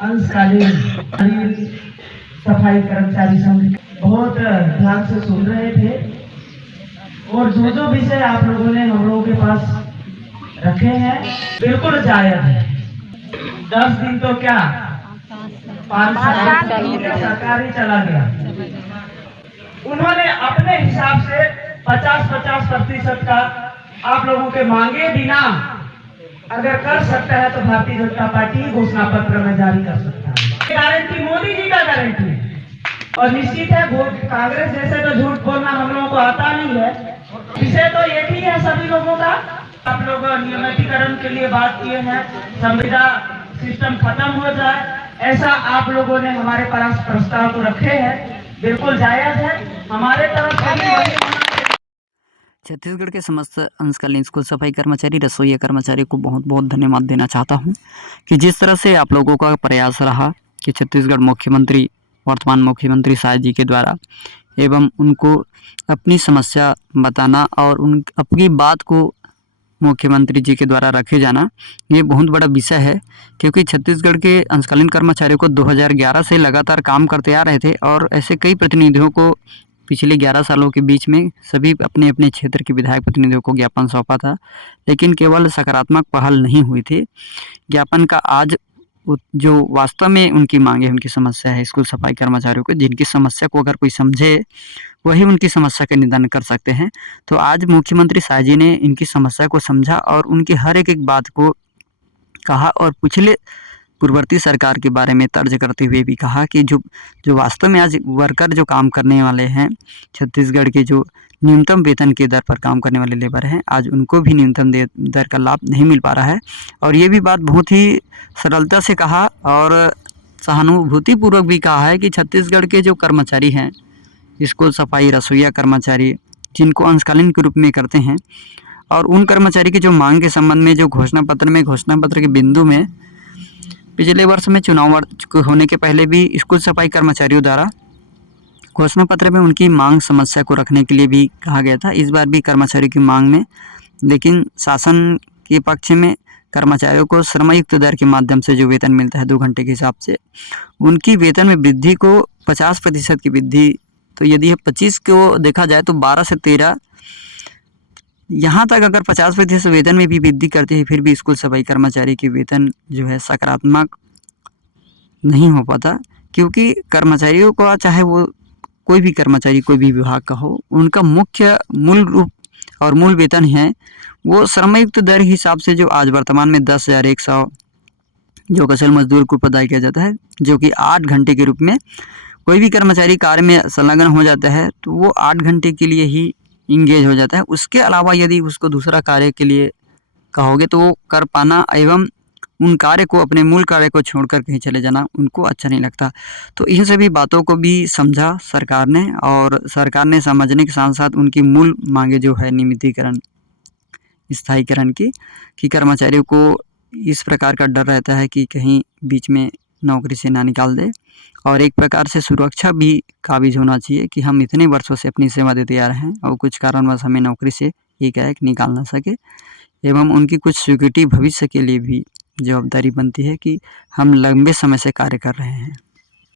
अंशकालीन सफाई कर्मचारी संघ बहुत ध्यान से सुन रहे थे और जो विषय आप लोगों ने हम लोगों के पास रखे हैं बिल्कुल जायज है। 10 दिन तो क्या 5 साल सरकारी चला गया। उन्होंने अपने हिसाब से 50-50% का आप लोगों के मांगे बिना अगर कर सकता है तो भारतीय जनता पार्टी घोषणा पत्र में जारी कर सकता है। गारंटी मोदी जी का गारंटी है और निश्चित है कांग्रेस जैसे तो झूठ बोलना हम लोगों को आता नहीं है। विषय तो एक ही है सभी लोगों का। आप लोग नियमितीकरण के लिए बात किए हैं, संविदा सिस्टम खत्म हो जाए ऐसा आप लोगों ने हमारे पास प्रस्ताव को रखे हैं, बिल्कुल जायज है। हमारे तरफ से छत्तीसगढ़ के समस्त अंशकालीन स्कूल सफाई कर्मचारी रसोईया कर्मचारी को बहुत बहुत धन्यवाद देना चाहता हूं कि जिस तरह से आप लोगों का प्रयास रहा कि छत्तीसगढ़ मुख्यमंत्री वर्तमान मुख्यमंत्री शाह जी के द्वारा एवं उनको अपनी समस्या बताना और उन अपनी बात को मुख्यमंत्री जी के द्वारा रखे जाना ये बहुत बड़ा विषय है। क्योंकि छत्तीसगढ़ के अंशकालीन कर्मचारियों को 2011 से लगातार काम करते आ रहे थे और ऐसे कई प्रतिनिधियों को पिछले 11 सालों के बीच में सभी अपने अपने क्षेत्र के विधायक प्रतिनिधियों को ज्ञापन सौंपा था, लेकिन केवल सकारात्मक पहल नहीं हुई थी। ज्ञापन का आज जो वास्तव में उनकी मांग है, उनकी समस्या है स्कूल सफाई कर्मचारियों को, जिनकी समस्या को अगर कोई समझे वही उनकी समस्या का निदान कर सकते हैं। तो आज मुख्यमंत्री शाह जी ने इनकी समस्या को समझा और उनकी हर एक बात को कहा और पिछले पूर्ववर्ती सरकार के बारे में तर्ज करते हुए भी कहा कि जो वास्तव में आज वर्कर जो काम करने वाले हैं, छत्तीसगढ़ के जो न्यूनतम वेतन के दर पर काम करने वाले लेबर हैं, आज उनको भी न्यूनतम दर का लाभ नहीं मिल पा रहा है। और ये भी बात बहुत ही सरलता से कहा और सहानुभूतिपूर्वक भी कहा है कि छत्तीसगढ़ के जो कर्मचारी हैं, स्कूल सफाई रसोईया कर्मचारी जिनको अंशकालीन के रूप में करते हैं, और उन कर्मचारी की जो मांग के संबंध में जो घोषणा पत्र के बिंदु में पिछले वर्ष में चुनाव होने के पहले भी स्कूल सफाई कर्मचारियों द्वारा घोषणा पत्र में उनकी मांग समस्या को रखने के लिए भी कहा गया था। इस बार भी कर्मचारियों की मांग में, लेकिन शासन के पक्ष में कर्मचारियों को श्रमयुक्त दर के माध्यम से जो वेतन मिलता है 2 घंटे के हिसाब से, उनकी वेतन में वृद्धि को 50% की वृद्धि, तो यदि 25 को देखा जाए तो 12 से 13 यहाँ तक अगर 50% वेतन में भी वृद्धि करते हैं फिर भी स्कूल सफाई कर्मचारी की वेतन जो है सकारात्मक नहीं हो पाता। क्योंकि कर्मचारियों को चाहे वो कोई भी कर्मचारी कोई भी विभाग का हो, उनका मूल रूप और मूल वेतन है वो श्रमयुक्त दर हिसाब से जो आज वर्तमान में 10,100 जो कुशल मजदूर को अदा किया जाता है, जो कि 8 घंटे के रूप में कोई भी कर्मचारी कार्य में संलग्न हो जाता है तो वो 8 घंटे के लिए ही इंगेज हो जाता है। उसके अलावा यदि उसको दूसरा कार्य के लिए कहोगे तो वो कर पाना एवं उन कार्य को, अपने मूल कार्य को छोड़कर कहीं चले जाना उनको अच्छा नहीं लगता। तो इन सभी बातों को भी समझा सरकार ने, और सरकार ने समझने के साथ साथ उनकी मूल मांगे जो है नियमितीकरण, स्थायीकरण की, कि कर्मचारियों को इस प्रकार का डर रहता है कि कहीं बीच में नौकरी से ना निकाल दे, और एक प्रकार से सुरक्षा भी काबिज होना चाहिए कि हम इतने वर्षों से अपनी सेवा देते आ रहे हैं और कुछ कारणवश हमें नौकरी से एकाएक निकाल ना सके, एवं उनकी कुछ सिक्योरिटी भविष्य के लिए भी जवाबदारी बनती है कि हम लंबे समय से कार्य कर रहे हैं।